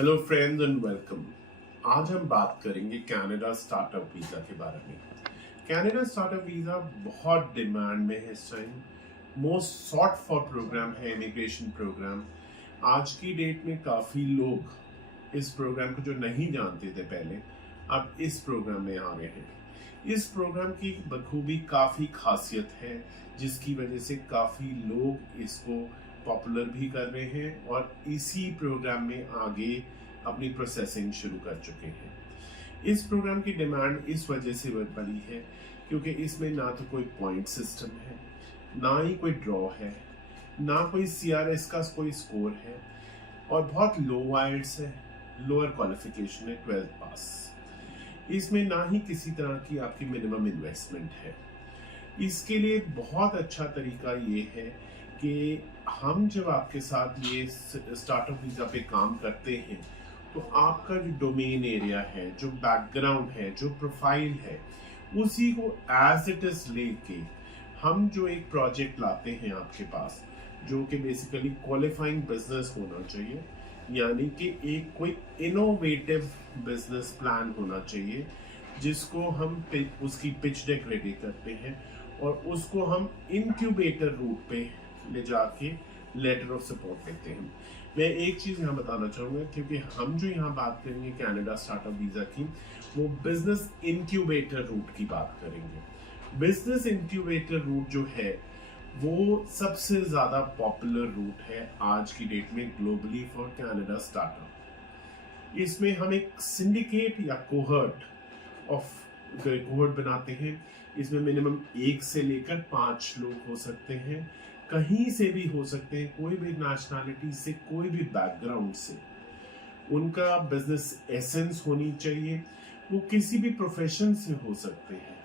Hello friends and welcome. आज हम बात करेंगे कनाडा स्टार्टअप वीज़ा के बारे में। कनाडा स्टार्टअप वीज़ा बहुत डिमांड में है इस time. Most sought for program है इमिग्रेशन प्रोग्राम। आज की डेट में काफ़ी लोग इस प्रोग्राम को जो नहीं जानते थे पहले, अब इस प्रोग्राम में आ रहे हैं। इस प्रोग्राम की बखूबी काफ़ी खासियत है, जिसकी वजह से काफ़ी लोग इसको पॉपुलर भी कर रहे हैं और इसी प्रोग्राम में आगे अपनी प्रोसेसिंग शुरू कर चुके हैं। इस प्रोग्राम की डिमांड इस वजह से बढ़ी है क्योंकि इसमें ना तो कोई पॉइंट सिस्टम है, ना ही कोई ड्रॉ है, ना कोई सीआरएस का कोई स्कोर है और बहुत लो आइल्स है, लोअर क्वालिफिकेशन है 12th पास। इसमें ना ही किसी तरह की आपकी मिनिमम इन्वेस्टमेंट है। इसके लिए बहुत अच्छा तरीका ये है कि हम जब आपके साथ ये स्टार्टअप वीज़ा पे काम करते हैं तो आपका जो डोमेन एरिया है, जो बैकग्राउंड है, जो प्रोफाइल है, उसी को एज इट इज लेके हम जो एक प्रोजेक्ट लाते हैं आपके पास, जो कि बेसिकली क्वालिफाइंग बिजनेस होना चाहिए, यानी कि एक कोई इनोवेटिव बिजनेस प्लान होना चाहिए जिसको हम उसकी पिच डेक रेडी करते हैं और उसको हम इनक्यूबेटर रूट पे ले जाके लेटर ऑफ सपोर्ट देते हैं। मैं एक चीज़ यहाँ बताना चाहूँगा, क्योंकि हम जो यहाँ बात करेंगे कनाडा स्टार्टअप वीज़ा की, वो बिजनेस इनक्यूबेटर रूट की बात करेंगे। बिजनेस इनक्यूबेटर रूट जो है वो सबसे ज़्यादा पॉपुलर रूट है आज की डेट में ग्लोबली फॉर कनाडा स्टार्टअप। इसमें हम एक सिंडिकेट या कोहर्ट ऑफ कोहर्ट बनाते हैं। इसमें मिनिमम 1 से लेकर 5 लोग हो सकते हैं, कहीं से भी हो सकते हैं, कोई भी नेशनैलिटी से, कोई भी बैकग्राउंड से। उनका बिजनेस एसेंस होनी चाहिए, वो किसी भी प्रोफेशन से हो सकते हैं।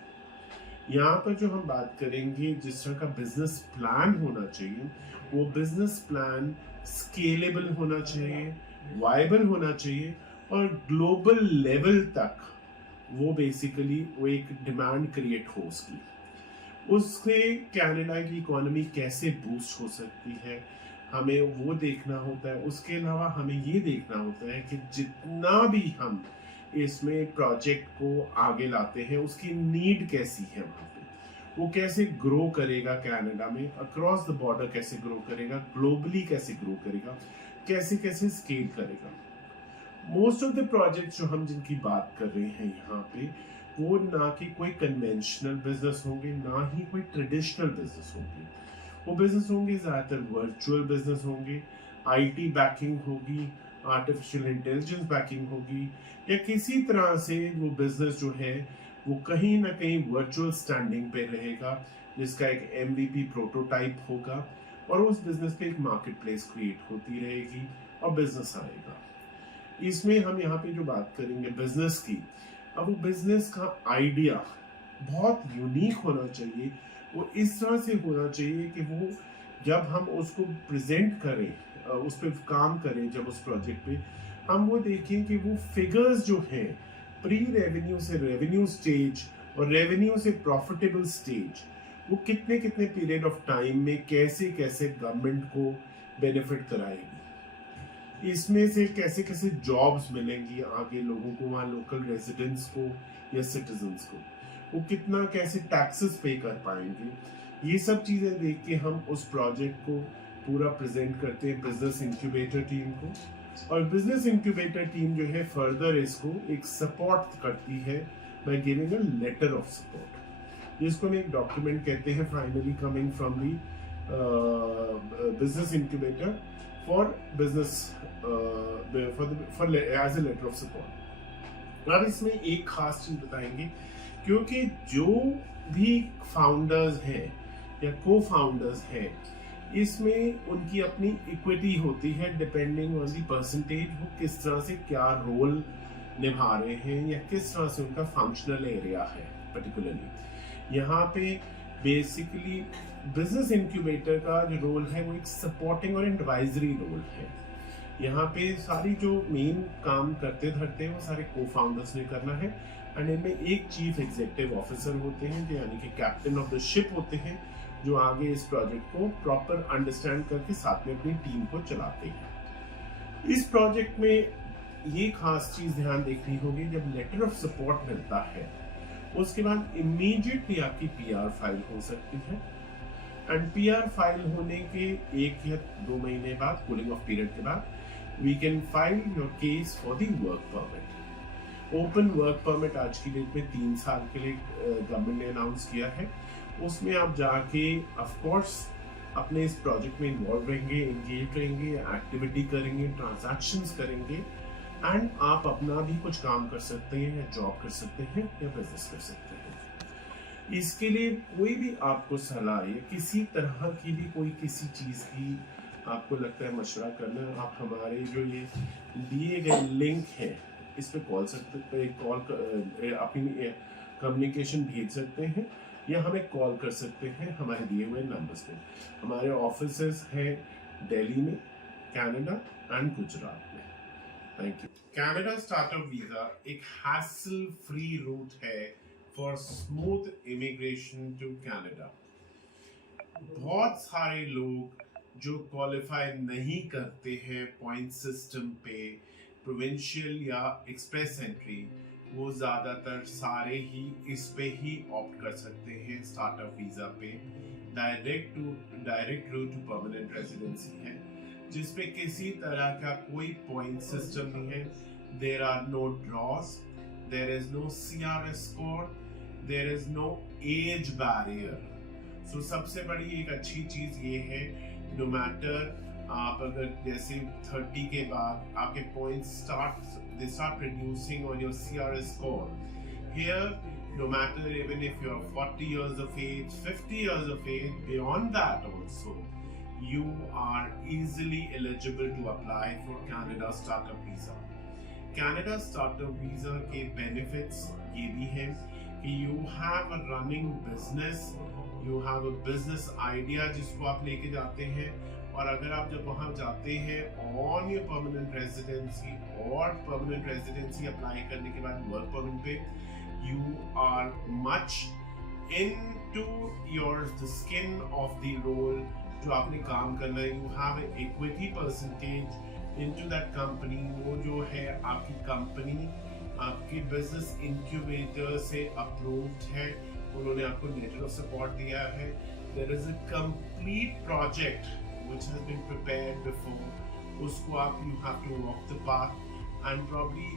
यहाँ पर जो हम बात करेंगे जिस तरह का बिजनेस प्लान होना चाहिए, वो बिजनेस प्लान स्केलेबल होना चाहिए, वायबल होना चाहिए और ग्लोबल लेवल तक वो बेसिकली वो एक डिमांड क्रिएट हो उसकी। उससे कनाडा की इकोनॉमी कैसे बूस्ट हो सकती है, हमें वो देखना होता है। उसके अलावा हमें ये देखना होता है कि जितना भी हम इसमें प्रोजेक्ट को आगे लाते हैं, उसकी नीड कैसी है वहाँ पे, वो कैसे ग्रो करेगा कनाडा में, अक्रॉस द बॉर्डर कैसे ग्रो करेगा, ग्लोबली कैसे ग्रो करेगा, कैसे कैसे स्केल करेगा। मोस्ट ऑफ द प्रोजेक्ट्स जो हम जिनकी बात कर रहे हैं यहाँ पे, वो ना कि कोई कन्वेंशनल बिजनेस होंगे, ना ही कोई ट्रेडिशनल बिजनेस होंगे। वो बिजनेस होंगे ज़्यादातर वर्चुअल बिजनेस होंगे, आईटी बैकिंग होगी, आर्टिफिशियल इंटेलिजेंस बैकिंग होगी, या किसी तरह से वो बिजनेस जो है वो कहीं ना कहीं वर्चुअल स्टैंडिंग पे रहेगा, जिसका एक एमवीपी प्रोटोटाइप होगा और उस बिजनेस पे एक मार्केट प्लेस क्रिएट होती रहेगी और बिजनेस आएगा। इसमें हम यहाँ पे जो बात करेंगे बिजनेस की, अब वो बिजनेस का आइडिया बहुत यूनिक होना चाहिए। वो इस तरह से होना चाहिए कि वो जब हम उसको प्रेजेंट करें, उस पर काम करें, जब उस प्रोजेक्ट पे हम वो देखें कि वो फिगर्स जो हैं प्री रेवेन्यू से रेवेन्यू स्टेज और रेवेन्यू से प्रॉफिटेबल स्टेज, वो कितने कितने पीरियड ऑफ टाइम में कैसे कैसे गवर्नमेंट को बेनिफिट कराएगी, इसमें से कैसे कैसे जॉब्स मिलेंगी आगे लोगों को, वहाँ लोकल रेजिडेंट्स को या सिटीजन्स को, वो कितना कैसे टैक्सेस पे कर पाएंगे। ये सब चीज़ें देख के हम उस प्रोजेक्ट को पूरा प्रेजेंट करते हैं बिजनेस इंक्यूबेटर टीम को, और बिजनेस इंक्यूबेटर टीम जो है फर्दर इसको एक सपोर्ट करती है by giving a letter of support, जिसको हम एक डॉक्यूमेंट कहते हैं finally coming from the business incubator for business for as a letter of support. अब इसमें एक खास चीज बताएंगे, क्योंकि जो भी फाउंडर्स हैं या को फाउंडर्स हैं, इसमें उनकी अपनी इक्विटी होती है डिपेंडिंग ऑन दी परसेंटेज, वो किस तरह से क्या रोल निभा रहे हैं या किस तरह से उनका फंक्शनल एरिया है। पर्टिकुलरली यहाँ पे बेसिकली बिजनेस इंक्यूबेटर का जो रोल है वो एक सपोर्टिंग और एडवाइजरी रोल है। यहाँ पे सारी जो मेन काम करते धरते हैं वो सारे को फाउंडर्स ने करना है, एंड इनमें एक चीफ एग्जीक्यूटिव ऑफिसर होते हैं जो यानी कि कैप्टन ऑफ द शिप होते हैं, जो आगे इस प्रोजेक्ट को प्रॉपर अंडरस्टैंड करके साथ में अपनी टीम को चलाते हैं। इस प्रोजेक्ट में ये खास चीज ध्यान देखनी होगी, जब लेटर ऑफ सपोर्ट मिलता है उसके बाद इमीडिएटली आपकी पीआर फाइल हो सकती है। एंड पीआर फाइल होने के 1 या 2 महीने बाद, कूलिंग ऑफ पीरियड के बाद, we can file your case for the work permit. Open work permit आज की डेट में 3 साल के लिए गवर्नमेंट ने अनाउंस किया है। उसमें आप जाके ऑफ कोर्स अपने इस प्रोजेक्ट में इन्वॉल्व रहेंगे, एंगेज रहेंगे, एक्टिविटी करेंगे, ट्रांजैक्शंस करेंगे, एंड आप अपना भी कुछ काम कर सकते हैं, या जॉब कर सकते हैं, या बिजनेस कर सकते हैं। इसके लिए कोई भी आपको सलाह या किसी तरह की भी कोई किसी चीज की आपको लगता है मशवरा करना, आप हमारे जो ये दिए गए लिंक है इस पे कॉल अपनी कम्युनिकेशन भेज सकते हैं, या हमें कॉल कर सकते हैं हमारे दिए हुए नंबर्स पे। हमारे ऑफिसेस हैं दिल्ली में, कनाडा एंड गुजरात में। Thank you. Canada startup visa एक हैसल फ्री रूट है for smooth immigration to Canada. बहुत सारे लोग जो क्वालिफाई नहीं करते हैं पॉइंट सिस्टम पे, प्रोविंशियल या एक्सप्रेस एंट्री, वो ज़्यादातर सारे ही इस पे ही ऑप्ट कर सकते हैं स्टार्टअप वीज़ा पे। Direct route to permanent residency है, जिसपे किसी तरह का कोई पॉइंट सिस्टम नहीं है। There are no draws, there is no CRS score, there is no age barrier. So सबसे बड़ी एक अच्छी चीज ये है, नो मैटर आप अगर जैसे 30 के बाद आपके points they start producing on your CRS score. Here, no matter even if you're 40 years of age, 50 years of age, beyond that also, you are easily eligible to apply for Canada Startup Visa. Canada Startup Visa के benefits ये भी हैं कि you have a running business, you have a business idea जिसको आप लेके जाते हैं, और अगर आप जब वहां जाते हैं ऑन योर परमानेंट रेजिडेंसी और परमानेंट रेजिडेंसी अप्लाई करने के बाद वर्क परमिट पे, you are much into your the skin of the role जो आपने काम करना है। You have equity percentage into that company. वो जो है आपकी कंपनी आपकी बिजनेस इंक्यूबेटर से अप्रूव्ड है, उन्होंने आपको लेटर ऑफ सपोर्ट दिया है। There is a complete project which has been prepared before, उसको आप you have to walk the path, and probably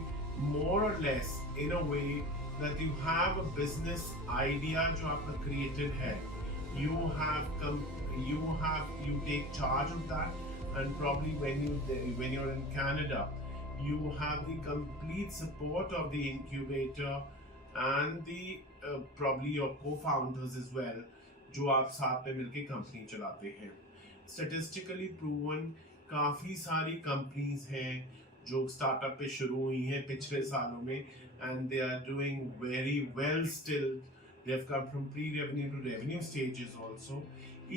more or less in a way that you have a business idea जो आपका created है, you take charge of that, and probably when you're in Canada you have the complete support of the incubator and the probably your co-founders as well, जो आप साथ में मिलके company चलाते हैं। स्टैटिस्टिकली प्रूवन काफ़ी सारी कंपनीज हैं जो स्टार्टअप पे शुरू हुई हैं पिछले सालों में, and they are doing very well still. They have come from pre revenue to revenue stages also.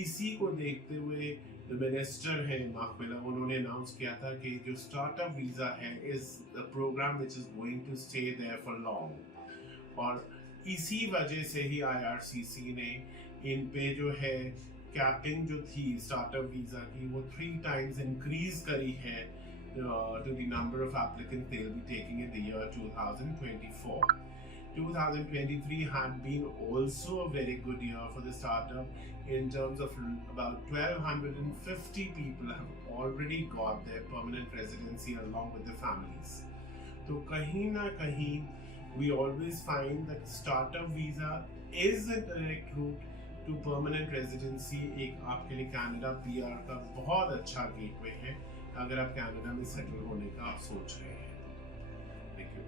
इसी को देखते हुए मिनिस्टर हैं मार्क, उन्होंने अनाउंस किया था कि जो स्टार्टअप वीज़ा है is the program which is going to stay there for long, और इसी वजह से ही IRCC ने इन पे जो है कैपिंग जो थी स्टार्टअप वीजा की वो 3 times इंक्रीज करी है to the number of applicants they will be taking in the year 2024. 2023 had been also a very good year for the startup in terms of about 1250 people have already got their permanent residency along with their families. तो कहीं ना कहीं we always find that startup visa is a direct route to permanent residency. एक आपके लिए Canada PR का बहुत अच्छा गेटवे है अगर आप कनाडा में सेटल होने का आप सोच रहे हैं। Thank you.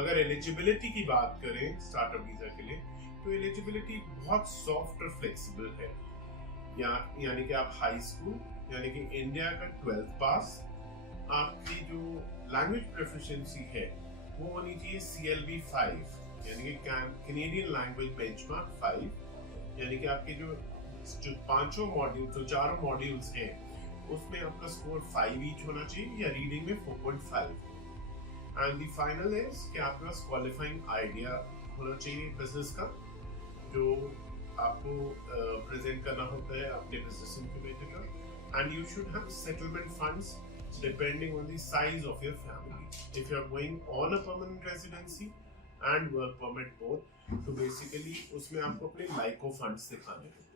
अगर एलिजिबिलिटी की बात करें स्टार्टअप वीजा के लिए, तो एलिजिबिलिटी बहुत सॉफ्ट और फ्लेक्सिबल है। यानी कि आप हाई स्कूल यानी कि इंडिया का 12th पास, आपकी जो लैंग्वेज प्रोफिशिएंसी है वो होनी चाहिए CLB 5 यानी कि कैनेडियन लैंग्वेज बेंचमार्क 5, यानी कि आपके जो 4 मॉड्यूल्स हैं उसमें आपका स्कोर 5 ईच होना चाहिए, या रीडिंग में 4.5। एंड द फाइनल इज कि आपके पास क्वालिफाइंग आइडिया होना चाहिए बिजनेस का, जो आपको प्रेजेंट करना होता है अपने बिजनेस इंक्यूबेटर का, and you should have settlement funds depending on the size of your family. If you are going on a permanent residency and work permit both, तो basically उसमें आपको अपने LICO funds दिखाने हैं.